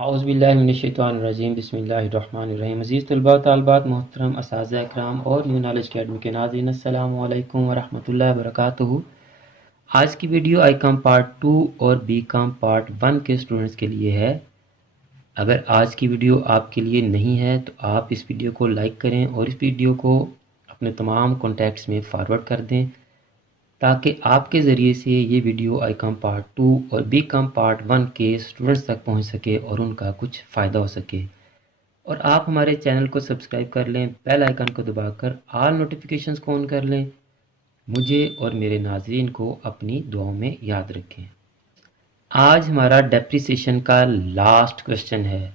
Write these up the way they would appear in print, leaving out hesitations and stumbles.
औज़ुबिल्लाहिमिनश्शैतानिर्रजीम बिस्मिल्लाहिर्रहमानिर्रहीम। अज़ीज़ तलबा तालिबात, मोहतरम असातिज़ा इकराम और न्यू नॉलेज अकेडमी के नाज़रीन, अस्सलामु अलैकुम वरहमतुल्लाहि वबरकातुहू। आज की वीडियो आई कॉम पार्ट 2 और बी कॉम पार्ट 1 के स्टूडेंट्स के लिए है। अगर आज की वीडियो आपके लिए नहीं है तो आप इस वीडियो को लाइक करें और इस वीडियो को अपने तमाम कॉन्टैक्ट्स में फॉरवर्ड कर दें ताकि आपके ज़रिए से ये वीडियो आई कॉम पार्ट 2 और बी कॉम पार्ट 1 के स्टूडेंट्स तक पहुंच सके और उनका कुछ फ़ायदा हो सके। और आप हमारे चैनल को सब्सक्राइब कर लें, बेल आइकन को दबाकर ऑल नोटिफिकेशंस को ऑन कर लें। मुझे और मेरे नाज़रीन को अपनी दुआओं में याद रखें। आज हमारा डेप्रिसिएशन का लास्ट क्वेश्चन है।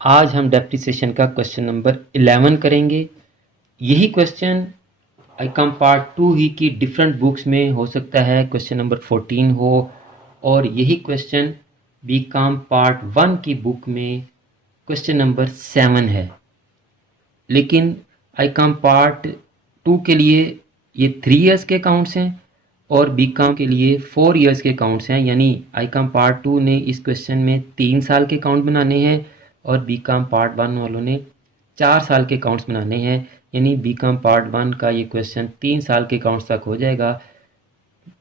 आज हम डेप्रिसिएशन का क्वेश्चन नंबर 11 करेंगे। यही क्वेश्चन आई कॉम पार्ट 2 ही की डिफरेंट बुक्स में हो सकता है क्वेश्चन नंबर 14 हो, और यही क्वेश्चन बी कॉम पार्ट 1 की बुक में क्वेश्चन नंबर 7 है। लेकिन आई कॉम पार्ट 2 के लिए ये 3 इयर्स के अकाउंट्स हैं और बी कॉम के लिए 4 इयर्स के अकाउंट्स हैं। यानी आई कॉम पार्ट 2 ने इस क्वेश्चन में 3 साल के अकाउंट बनाने हैं और बी कॉम पार्ट 1 वालों ने 4 साल के अकाउंट्स बनाने हैं। यानी बी कॉम पार्ट 1 का ये क्वेश्चन 3 साल के अकाउंट्स तक हो जाएगा।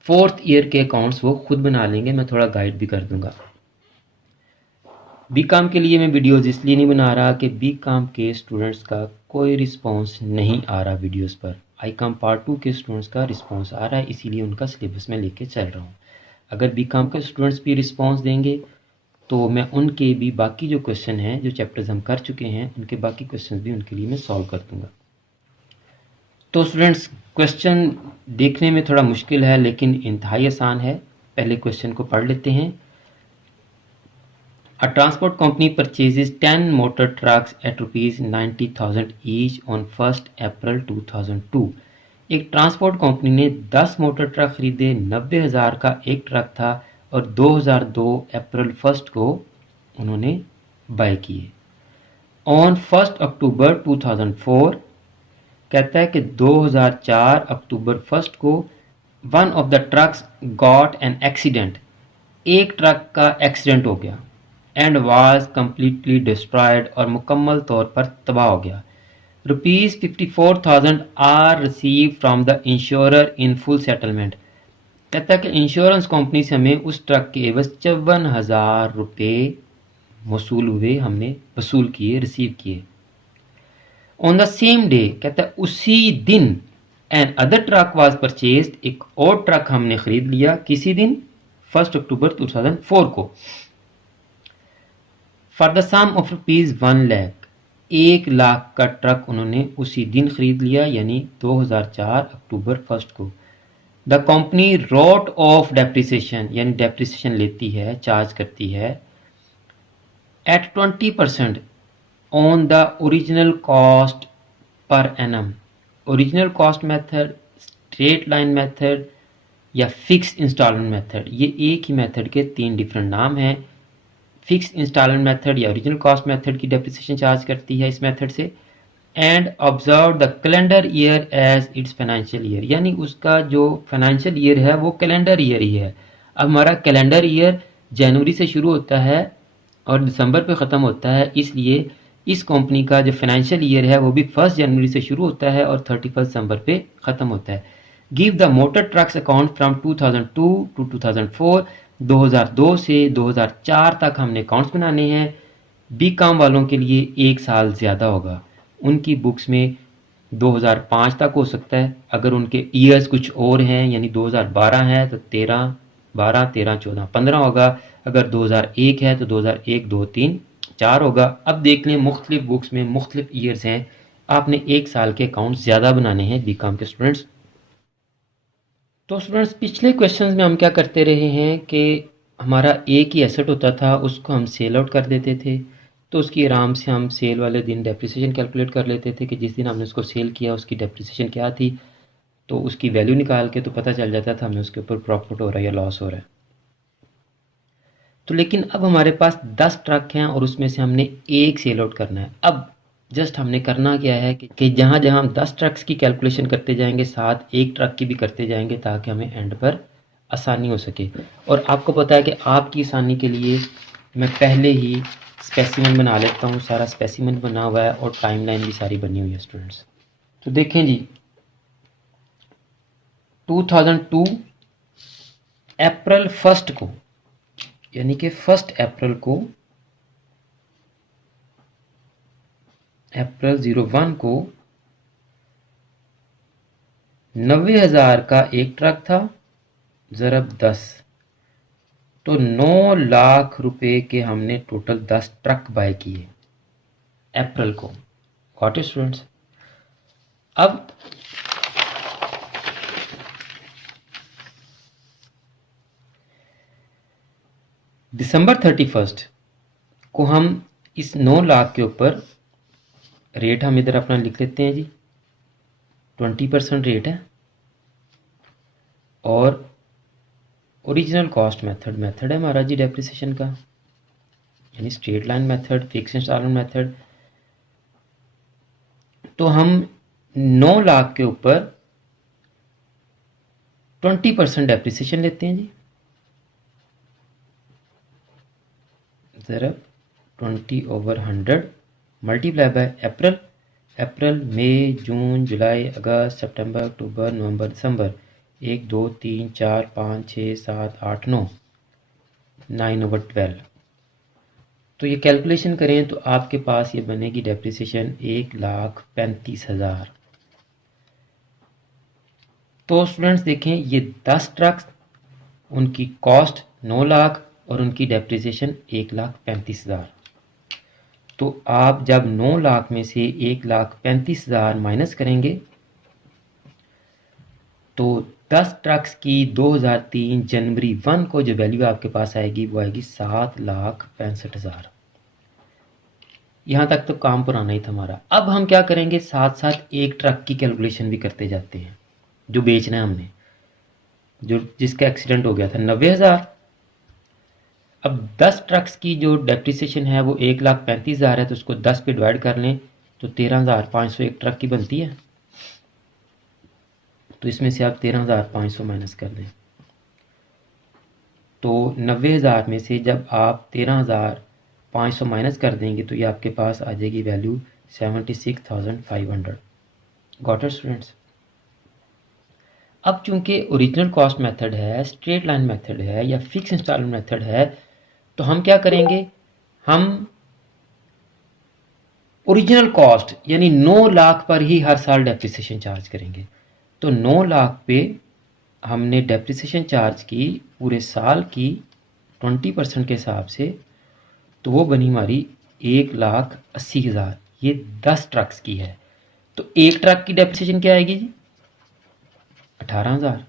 4th ईयर के अकाउंट्स वो खुद बना लेंगे, मैं थोड़ा गाइड भी कर दूंगा। बी कॉम के लिए मैं वीडियोज़ इसलिए नहीं बना रहा कि बी कॉम के स्टूडेंट्स का कोई रिस्पॉन्स नहीं आ रहा वीडियोज़ पर। आई कॉम पार्ट 2 के स्टूडेंट्स का रिस्पॉन्स आ रहा है, इसीलिए उनका सिलेबस में लेके चल रहा हूँ। अगर बी कॉम के स्टूडेंट्स भी रिस्पॉन्स देंगे तो मैं उनके भी बाकी जो क्वेश्चन हैं, जो चैप्टर्स हम कर चुके हैं, उनके बाकी क्वेश्चन भी उनके लिए मैं सॉल्व कर दूँगा। तो स्टूडेंट्स, क्वेश्चन देखने में थोड़ा मुश्किल है लेकिन इंतहाई आसान है। पहले क्वेश्चन को पढ़ लेते हैं। A transport company purchases 10 motor trucks at ₹90,000 each on 1 April 2002। एक ट्रांसपोर्ट कंपनी ने 10 मोटर ट्रक खरीदे। 90,000 का एक ट्रक था और 2002 अप्रैल 1 को उन्होंने बाय किए। ऑन 1 अक्टूबर 2004 कहता है कि 2004 अक्टूबर 1 को one of the trucks got an accident. एक ट्रक का एक्सीडेंट हो गया एंड वाज कम्प्लीटली डिस्ट्रॉयड और मुकम्मल तौर पर तबाह हो गया। ₹54,000 are receive from the insurer in full settlement. कहता है कि इंश्योरेंस कंपनी से हमें उस ट्रक के एवज ₹54,000 वसूल हुए, हमने वसूल किए, रिसीव किए। ऑन द सेम डे, कहता है उसी दिन, another truck was purchased, एक और ट्रक हमने खरीद लिया। किसी दिन? 1 अक्टूबर 2004 को। For the sum of ₹1 lakh, 1 lakh का ट्रक उन्होंने उसी दिन खरीद लिया, यानी 2004 अक्टूबर 1 को। The company wrote off depreciation, यानी डेप्रिसिएशन लेती है, चार्ज करती है, at 20% on the original cost per annum. Original cost method, straight line method या फिक्स इंस्टॉलमेंट मेथड, ये एक ही मेथड के 3 डिफरेंट नाम हैं। फिक्स इंस्टॉलमेंट मेथड या ओरिजिनल कॉस्ट मेथड की डेप्रिसिएशन चार्ज करती है इस मेथड से। And observe the calendar year as its financial year, यानी उसका जो फाइनेंशियल ईयर है वो कैलेंडर ईयर ही है। अब हमारा कैलेंडर ईयर जनवरी से शुरू होता है और दिसंबर पे ख़त्म होता है, इसलिए इस कंपनी का जो फाइनेंशियल ईयर है वो भी 1 जनवरी से शुरू होता है और 31 दिसंबर पे ख़त्म होता है। Give the motor trucks account from 2002 to 2004। 2002 से 2004 तक हमने अकाउंट्स बनाने हैं। बी कॉम वालों के लिए 1 साल ज़्यादा होगा, उनकी बुक्स में 2005 तक हो सकता है। अगर उनके ईयर्स कुछ और हैं, यानी 2012 है तो 13, 12, 13, 14, 15 होगा। अगर 2001 है तो 2001, 2, 3, 4 होगा। अब देख लें, मुख्तलिफ बुक्स में मुख्तलिफ ईयर्स हैं, आपने 1 साल के अकाउंट ज़्यादा बनाने हैं बी कॉम के स्टूडेंट्स। तो स्टूडेंट्स, पिछले क्वेश्चंस में हम क्या करते रहे हैं कि हमारा एक ही एसेट होता था, उसको हम सेल आउट कर देते थे, तो उसकी आराम से हम सेल वाले दिन डेप्रिसिएशन कैलकुलेट कर लेते थे कि जिस दिन हमने उसको सेल किया उसकी डेप्रिसिएशन क्या थी, तो उसकी वैल्यू निकाल के तो पता चल जाता था हमें उसके ऊपर प्रॉफिट हो रहा है या लॉस हो रहा है। तो लेकिन अब हमारे पास 10 ट्रक हैं और उसमें से हमने एक सेल आउट करना है। अब जस्ट हमने करना क्या है कि जहाँ जहाँ हम 10 ट्रक्स की कैलकुलेशन करते जाएंगे, साथ एक ट्रक की भी करते जाएंगे ताकि हमें एंड पर आसानी हो सके। और आपको पता है कि आपकी आसानी के लिए मैं पहले ही स्पेसिमेन बना लेता हूँ। सारा स्पेसिमेन बना हुआ है और टाइमलाइन भी सारी बनी हुई है स्टूडेंट्स। तो देखें जी, 2002 अप्रैल 1 को, यानी कि 1 अप्रैल को, अप्रैल 01 को 90,000 का एक ट्रक था, ज़रब 10, तो 9 लाख रुपए के हमने टोटल 10 ट्रक बाय किए अप्रैल को। Got it students? अब दिसंबर 31 को हम इस 9 लाख के ऊपर रेट हम इधर अपना लिख लेते हैं जी, 20% रेट है। और ओरिजिनल कॉस्ट मेथड है हमारा जी डेप्रिसिएशन का, यानी straight line method, fix instalment method. तो हम 9 लाख के ऊपर 20% डेप्रिसिएशन लेते हैं जी, ज़रब 20/100 multiply by April, May, June, July, August, September, October, November, दिसंबर, 1 2 3 4 5 6 7 8 9, 9/12। तो ये कैलकुलेशन करें तो आपके पास ये बनेगी डेप्रिसिएशन 1,35,000। तो स्टूडेंट्स देखें, ये 10 ट्रक्स, उनकी कॉस्ट 9 लाख और उनकी डेप्रिसिएशन 1,35,000। तो आप जब 9 लाख में से 1,35,000 माइनस करेंगे तो 10 ट्रक्स की 2003 जनवरी 1 को जो वैल्यू आपके पास आएगी वो आएगी 7,65,000। यहाँ तक तो काम पुराना ही था हमारा। अब हम क्या करेंगे, साथ साथ एक ट्रक की कैलकुलेशन भी करते जाते हैं जो बेचना है हमने, जो जिसका एक्सीडेंट हो गया था 90,000। अब 10 ट्रक्स की जो डेप्रिसिएशन है वो 1,35,000 है, तो उसको 10 पे डिवाइड कर लें तो 13,500 एक ट्रक की बनती है। तो इसमें से आप 13,500 माइनस कर दें तो 90,000 में से जब आप 13,500 माइनस कर देंगे तो ये आपके पास आ जाएगी वैल्यू 76,500। Got it students? अब चूंकि ओरिजिनल कॉस्ट मेथड है, स्ट्रेट लाइन मेथड है या फिक्स इंस्टॉलमेंट मेथड है, तो हम क्या करेंगे, हम ओरिजिनल कॉस्ट यानी 9 लाख पर ही हर साल डेप्रिसिएशन चार्ज करेंगे। तो 9 लाख पे हमने डेप्रिसिएशन चार्ज की पूरे साल की 20% के हिसाब से, तो वो बनी हमारी 1,80,000। ये 10 ट्रक्स की है। तो एक ट्रक की डेप्रिसिएशन क्या आएगी जी, 18,000।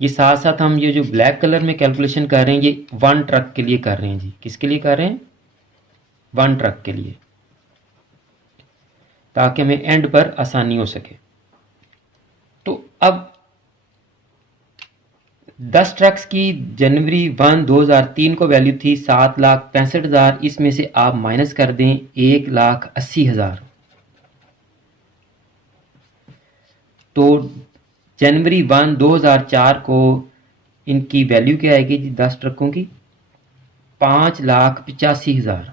ये साथ साथ हम ये जो ब्लैक कलर में कैलकुलेशन कर रहे हैं ये 1 ट्रक के लिए कर रहे हैं जी। किसके लिए कर रहे हैं? 1 ट्रक के लिए, ताकि हमें एंड पर आसानी हो सके। तो अब 10 ट्रक्स की जनवरी 1 2003 को वैल्यू थी 7,65,000। इसमें से आप माइनस कर दें 1,80,000। तो जनवरी 1 2004 को इनकी वैल्यू क्या आएगी जी 10 ट्रकों की? 5,85,000।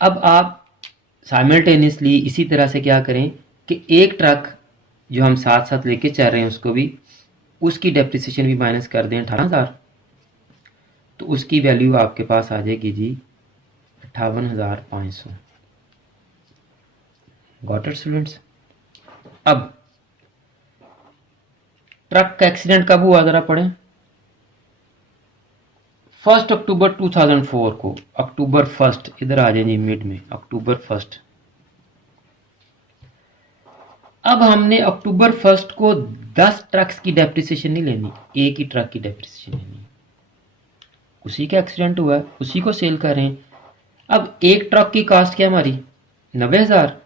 अब आप साइमल्टेनियसली इसी तरह से क्या करें कि एक ट्रक जो हम साथ साथ लेके चल रहे हैं उसको भी, उसकी डेप्रिसिएशन भी माइनस कर दें 18,000। तो उसकी वैल्यू आपके पास आ जाएगी जी 58,500। Got it students? अब ट्रक का एक्सीडेंट कब हुआ जरा पढ़ें। 1 अक्टूबर 2004 को, अक्टूबर 1, इधर आ जाए जी मिड में, अक्टूबर 1। अब हमने अक्टूबर 1 को 10 ट्रक्स की डेप्रिसिएशन नहीं लेनी, एक ही ट्रक की डेप्रिसिएशन लेनी। उसी का एक्सीडेंट हुआ है, उसी को सेल कर रहे हैं। अब एक ट्रक की कास्ट क्या हमारी 90,000।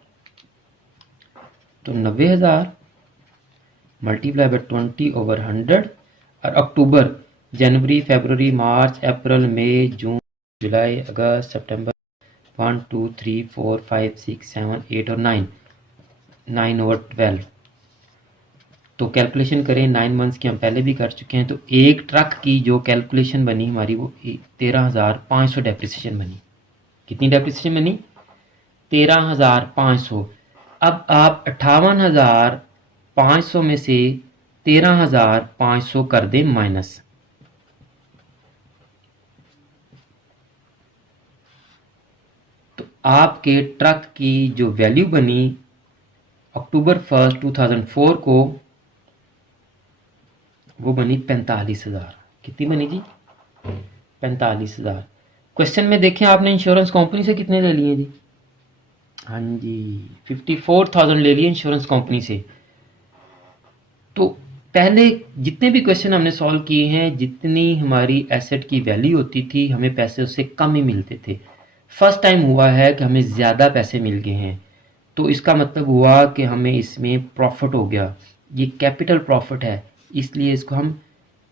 तो 90,000 मल्टीप्लाई बाय 20/100। और अक्टूबर, जनवरी, फरवरी, मार्च, अप्रैल, मई, जून, जुलाई, अगस्त, सितंबर, 1 2 3 4 5 6 7 8 और 9, 9/12। तो कैलकुलेशन करें, 9 मंथ्स की हम पहले भी कर चुके हैं। तो एक ट्रक की जो कैलकुलेशन बनी हमारी वो 13,500 डेप्रिसिएशन बनी। कितनी डेप्रिसिएशन बनी? 13,500। अब आप 58,500 में से 13,500 कर दें माइनस, तो आपके ट्रक की जो वैल्यू बनी अक्टूबर 1 2004 को, वो बनी 45,000। कितनी बनी जी? 45,000। क्वेश्चन में देखें आपने इंश्योरेंस कंपनी से कितने ले लिए जी? हाँ जी, 54,000 ले लिए इंश्योरेंस कंपनी से। तो पहले जितने भी क्वेश्चन हमने सॉल्व किए हैं, जितनी हमारी एसेट की वैल्यू होती थी, हमें पैसे उससे कम ही मिलते थे। फर्स्ट टाइम हुआ है कि हमें ज़्यादा पैसे मिल गए हैं, तो इसका मतलब हुआ कि हमें इसमें प्रॉफिट हो गया। ये कैपिटल प्रॉफिट है, इसलिए इसको हम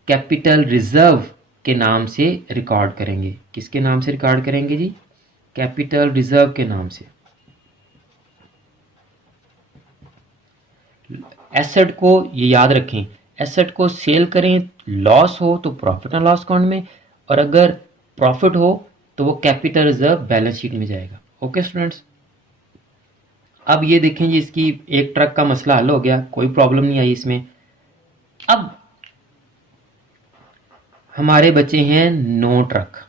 कैपिटल रिजर्व के नाम से रिकॉर्ड करेंगे। किसके नाम से रिकॉर्ड करेंगे जी? कैपिटल रिजर्व के नाम से। एसेट को ये याद रखें, एसेट को सेल करें, लॉस हो तो प्रॉफिट एंड लॉस अकाउंट में, और अगर प्रॉफिट हो तो वो कैपिटल रिजर्व बैलेंस शीट में जाएगा। ओके स्टूडेंट्स, अब ये देखें जी, इसकी एक ट्रक का मसला हल हो गया, कोई प्रॉब्लम नहीं आई इसमें। अब हमारे बचे हैं 9 ट्रक।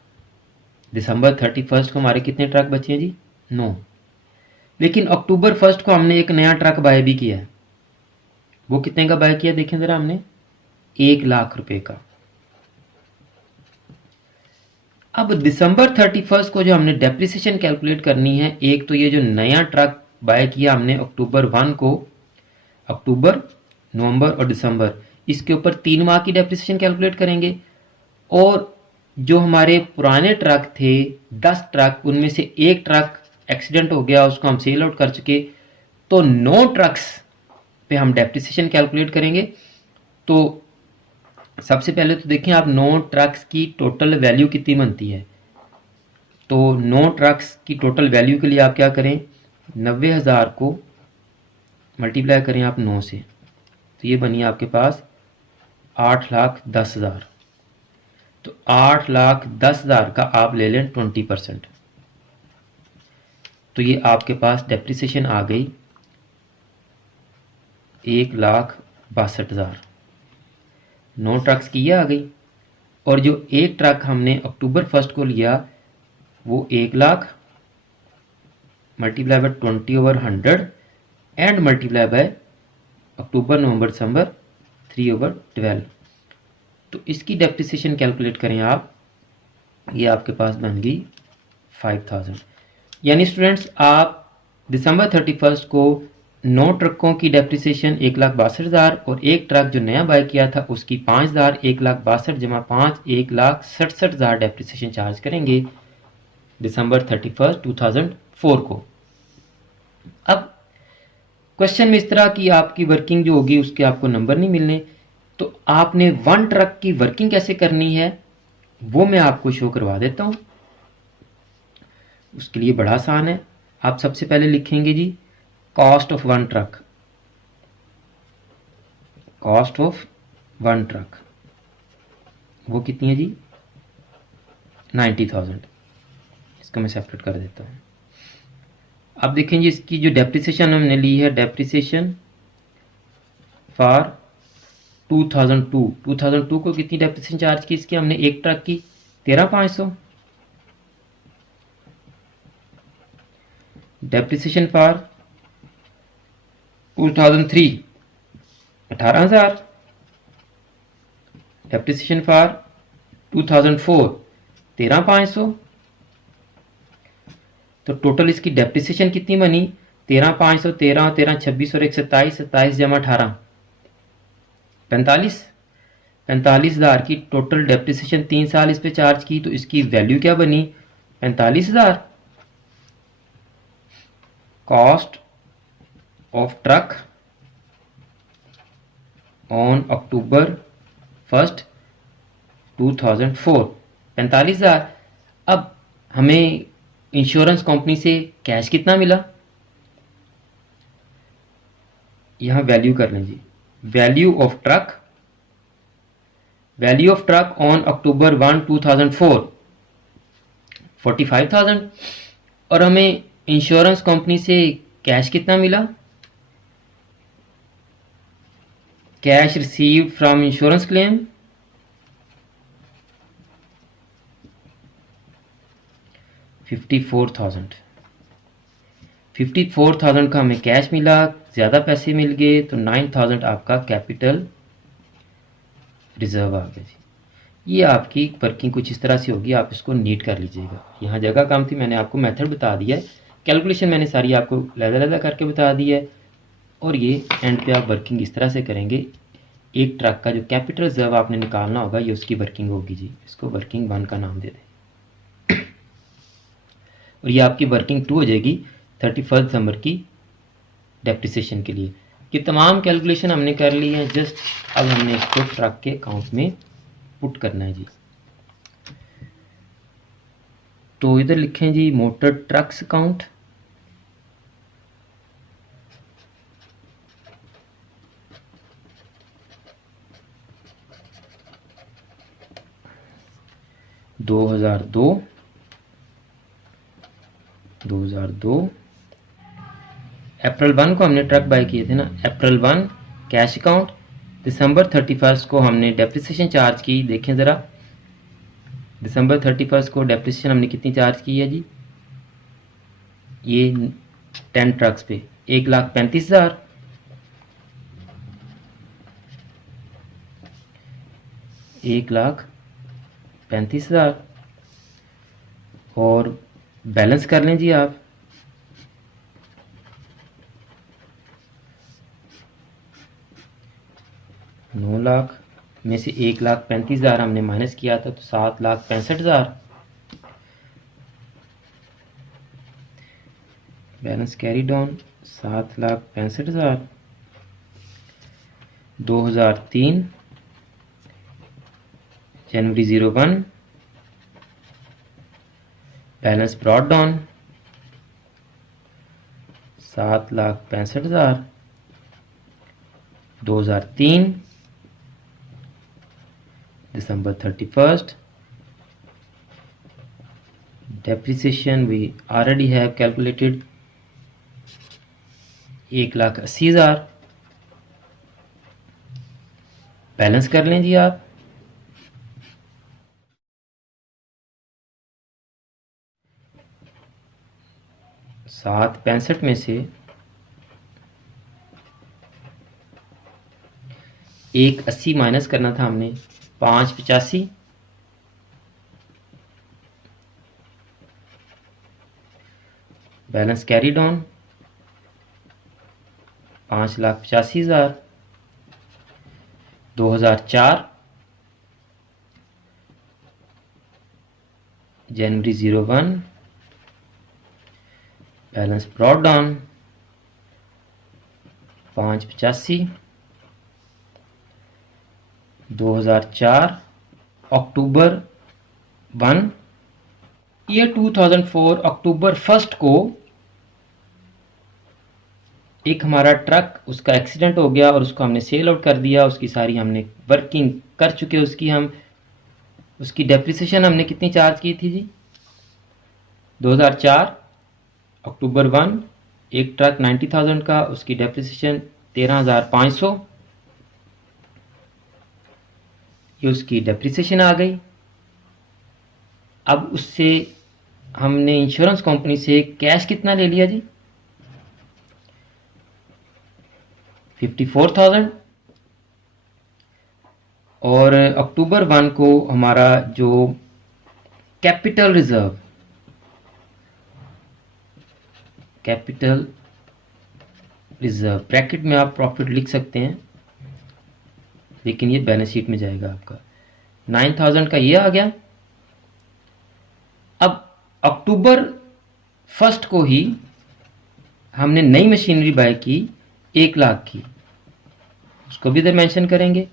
दिसंबर 31 को हमारे कितने ट्रक बचे हैं जी? 9। लेकिन अक्टूबर 1 को हमने एक नया ट्रक बाय भी किया है। वो कितने का बाय किया देखें जरा, हमने 1 लाख रुपए का। अब दिसंबर 31 को जो हमने डेप्रिसिएशन कैलकुलेट करनी है, एक तो ये जो नया ट्रक बाय किया हमने अक्टूबर 1 को, अक्टूबर, नवंबर और दिसंबर, इसके ऊपर 3 माह की डेप्रिसिएशन कैलकुलेट करेंगे। और जो हमारे पुराने ट्रक थे 10 ट्रक, उनमें से एक ट्रक एक्सीडेंट हो गया, उसको हम सेल आउट कर चुके, तो 9 ट्रक्स पे हम डेप्रिसिएशन कैलकुलेट करेंगे। तो सबसे पहले तो देखें आप, 9 ट्रक्स की टोटल वैल्यू कितनी बनती है। तो 9 ट्रक्स की टोटल वैल्यू के लिए आप क्या करें, 90,000 को मल्टीप्लाई करें आप 9 से, तो ये बनी आपके पास 8,10,000। तो 8,10,000 का आप ले लें 20%, तो ये आपके पास डेप्रिसिएशन आ गई 1,62,000। 9 ट्रक्स की ये आ गई। और जो एक ट्रक हमने अक्टूबर 1 को लिया, वो 1 lakh multiply by 20/100 and multiply by October, November, December 3/12। तो इसकी डेप्रिसिएशन कैलकुलेट करें आप, ये आपके पास बन गई 5,000। यानी स्टूडेंट्स, आप दिसंबर 31 को 9 ट्रकों की डेप्रिसिएशन 1,62,000 और एक ट्रक जो नया बाय किया था उसकी 5,000, 1,62,000 जमा 5, 1,67,000 डेप्रिसिएशन चार्ज करेंगे दिसंबर 31, 2004 को। अब क्वेश्चन में इस तरह की आपकी वर्किंग जो होगी उसके आपको नंबर नहीं मिलने, तो आपने 1 ट्रक की वर्किंग कैसे करनी है वो मैं आपको शो करवा देता हूं। उसके लिए बड़ा आसान है, आप सबसे पहले लिखेंगे जी cost of 1 truck. Cost of 1 truck वो कितनी है जी? 90,000। इसको मैं सेपरेट कर देता हूं। अब देखें जी, इसकी जो डेप्रिसिएशन हमने ली है, डेप्रिसिएशन फॉर 2002 को कितनी डेप्रिसिएशन चार्ज की इसकी हमने एक ट्रक की? 13,500। Depreciation for 2003 18,000। Depreciation for 2004 13,500। तो टोटल इसकी डेप्रिसिएशन कितनी बनी? 13,500, 13, 13, 26 और 1 27, 27 जमा 18 45। 45,000 की टोटल डेप्रिसिएशन 3 साल इस पे चार्ज की, तो इसकी वैल्यू क्या बनी? 45,000। Cost of truck on October 1, 2004 45,000। अब हमें इंश्योरेंस कंपनी से कैश कितना मिला, यहां वैल्यू कर लें जी। Value of truck on October 1 2004 45,000 और हमें इंश्योरेंस कंपनी से कैश कितना मिला, cash received from insurance claim 54,000 का हमें कैश मिला, ज़्यादा पैसे मिल गए तो 9,000 आपका कैपिटल रिजर्व आ गया जी। ये आपकी वर्किंग कुछ इस तरह से होगी, आप इसको नीट कर लीजिएगा। यहाँ जगह कम थी, मैंने आपको मेथड बता दिया है, कैलकुलेशन मैंने सारी आपको लहदा करके बता दी है और ये एंड पे आप वर्किंग इस तरह से करेंगे। एक ट्रक का जो कैपिटल रिजर्व आपने निकालना होगा ये उसकी वर्किंग होगी जी। इसको वर्किंग 1 का नाम दे दें और ये आपकी वर्किंग 2 हो जाएगी 31 दिसंबर की डेप्रिसिएशन के लिए। ये तमाम कैलकुलेशन हमने कर ली है, जस्ट अब हमने इसको ट्रक के अकाउंट में पुट करना है जी। तो इधर लिखें जी मोटर ट्रक्स अकाउंट, दो हजार दो अप्रैल 1 को हमने ट्रक बाय किए थे ना, अप्रैल 1 कैश अकाउंट, दिसंबर 31 को हमने डेप्रिसिएशन चार्ज की। देखें ज़रा, दिसंबर 31 को डेप्रिसिएशन हमने कितनी चार्ज की है जी, ये 10 ट्रक्स पे 1,35,000। और बैलेंस कर लें जी आप, नौ लाख में से 1,35,000 हमने माइनस किया था तो 7,65,000। Balance carry down 7,65,000। 2003 January 01 balance brought down 7,65,000। 2003 December 31st depreciation we already have calculated 1,80,000। Balance कर लें जी आप, $765 में से 1,80 माइनस करना था हमने, 5,85। Balance carry down 5,85,000। 2004 जनवरी 01 बैलेंस ब्रॉट डाउन 5,85। 2004 अक्टूबर 1 ईयर 2004 अक्टूबर 1 को एक हमारा ट्रक, उसका एक्सीडेंट हो गया और उसको हमने सेल आउट कर दिया। उसकी सारी हमने वर्किंग कर चुके, उसकी डेप्रिसिएशन हमने कितनी चार्ज की थी जी, 2004 अक्टूबर 1 एक ट्रक 90,000 का, उसकी डेप्रिसिएशन 13,500। ये उसकी डेप्रिसिएशन आ गई। अब उससे हमने इंश्योरेंस कंपनी से कैश कितना ले लिया जी, 54,000। और अक्टूबर 1 को हमारा जो कैपिटल रिजर्व ब्रैकेट में आप प्रॉफिट लिख सकते हैं, लेकिन ये बैलेंस शीट में जाएगा आपका, 9,000 का ये आ गया। अब अक्टूबर 1 को ही हमने नई मशीनरी बाय की 1 लाख की, उसको भी इधर मेंशन करेंगे।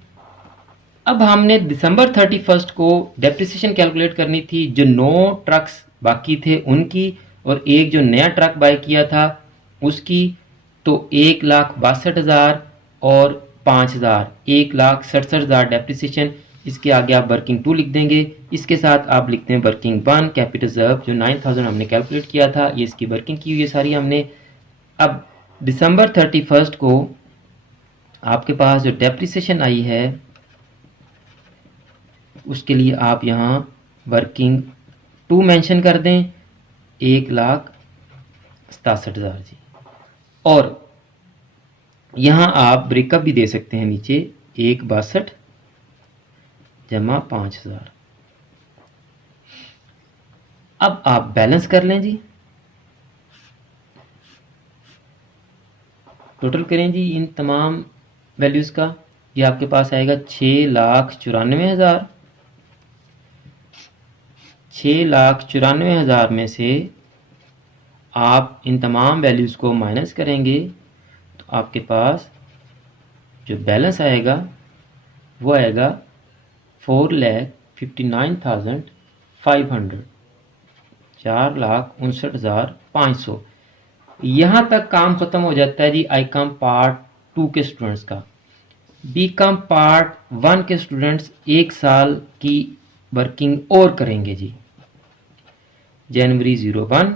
अब हमने दिसंबर 31 को डेप्रिसिएशन कैलकुलेट करनी थी, जो 9 ट्रक्स बाकी थे उनकी और एक जो नया ट्रक बाय किया था उसकी, तो 1,62,000 और 5000, 1,67,000 डेप्रिसिएशन। इसके आगे आप वर्किंग 2 लिख देंगे। इसके साथ आप लिखते हैं वर्किंग 1 कैपिटल रिजर्व जो 9000 हमने कैलकुलेट किया था, ये इसकी वर्किंग की हुई है सारी हमने। अब दिसंबर 31 को आपके पास जो डेप्रिसिएशन आई है उसके लिए आप यहाँ वर्किंग 2 मेंशन कर दें, 1,67,000 जी। और यहाँ आप ब्रेकअप भी दे सकते हैं नीचे, 1,62 जमा 5,000। अब आप बैलेंस कर लें जी, टोटल करें जी इन तमाम वैल्यूज़ का। ये आपके पास आएगा 6,94,000। 6,94,000 में से आप इन तमाम वैल्यूज़ को माइनस करेंगे तो आपके पास जो बैलेंस आएगा वो आएगा 4,59,500, 4,59,500। यहाँ तक काम ख़त्म हो जाता है जी आईकॉम पार्ट 2 के स्टूडेंट्स का। बीकॉम पार्ट 1 के स्टूडेंट्स 1 साल की वर्किंग और करेंगे जी। जनवरी 01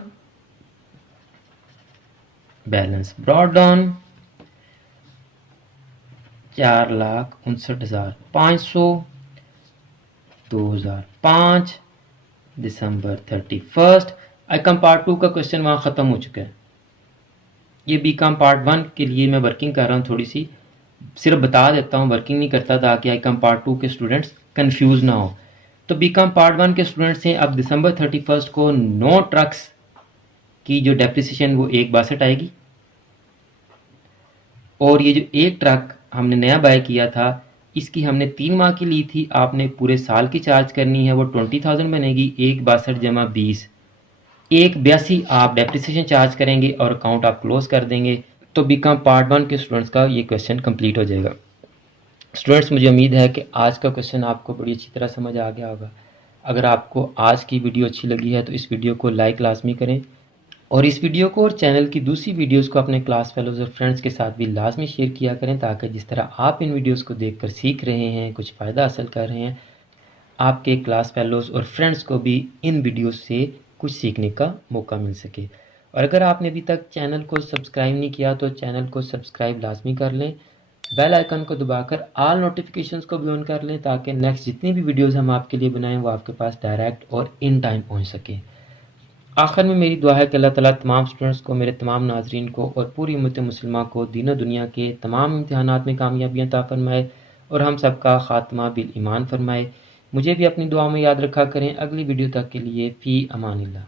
बैलेंस ब्रॉट डाउन 4,59,500, 2005 दिसंबर 31। आईकॉम पार्ट 2 का क्वेश्चन वहाँ ख़त्म हो चुका है। ये बीकॉम पार्ट 1 के लिए मैं वर्किंग कर रहा हूँ, थोड़ी सी सिर्फ बता देता हूँ, वर्किंग नहीं करता ताकि आईकॉम पार्ट 2 के स्टूडेंट्स कंफ्यूज ना हो। तो बीकॉम पार्ट 1 के स्टूडेंट्स हैं, अब दिसंबर 31 को 9 ट्रक्स की जो डेप्रिसिएशन वो 1,62 आएगी। और ये जो एक ट्रक हमने नया बाय किया था इसकी हमने 3 माह की ली थी, आपने पूरे साल की चार्ज करनी है, वो 20,000 बनेगी। 1,62 जमा 20, 1,82 आप डेप्रिसिएशन चार्ज करेंगे और अकाउंट आप क्लोज कर देंगे। तो बीकॉम पार्ट 1 के स्टूडेंट्स का ये क्वेश्चन कंप्लीट हो जाएगा। स्टूडेंट्स मुझे उम्मीद है कि आज का क्वेश्चन आपको बड़ी अच्छी तरह समझ आ गया होगा। अगर आपको आज की वीडियो अच्छी लगी है तो इस वीडियो को लाइक लाजमी करें और इस वीडियो को और चैनल की दूसरी वीडियोस को अपने क्लास फेलोज़ और फ्रेंड्स के साथ भी लाजमी शेयर किया करें ताकि जिस तरह आप इन वीडियोस को देखकर सीख रहे हैं, कुछ फ़ायदा हासिल कर रहे हैं, आपके क्लास फेलोज़ और फ्रेंड्स को भी इन वीडियोस से कुछ सीखने का मौका मिल सके। और अगर आपने अभी तक चैनल को सब्सक्राइब नहीं किया तो चैनल को सब्सक्राइब लाजमी कर लें, बेल आइकन को दबाकर ऑल नोटिफिकेशंस को भी ऑन कर लें ताकि नेक्स्ट जितनी भी वीडियोस हम आपके लिए बनाएं वो आपके पास डायरेक्ट और इन टाइम पहुंच सके। आखिर में मेरी दुआ है कि अल्लाह ताला तमाम स्टूडेंट्स को, मेरे तमाम नाजरीन को और पूरी उम्मत मुस्लिमा को दीन और दुनिया के तमाम इम्तिहानात में कामयाबियाँ अता फरमाए और हम सबका खात्मा बिल ईमान फरमाए। मुझे भी अपनी दुआ में याद रखा करें। अगली वीडियो तक के लिए फ़ी अमानिल्लाह।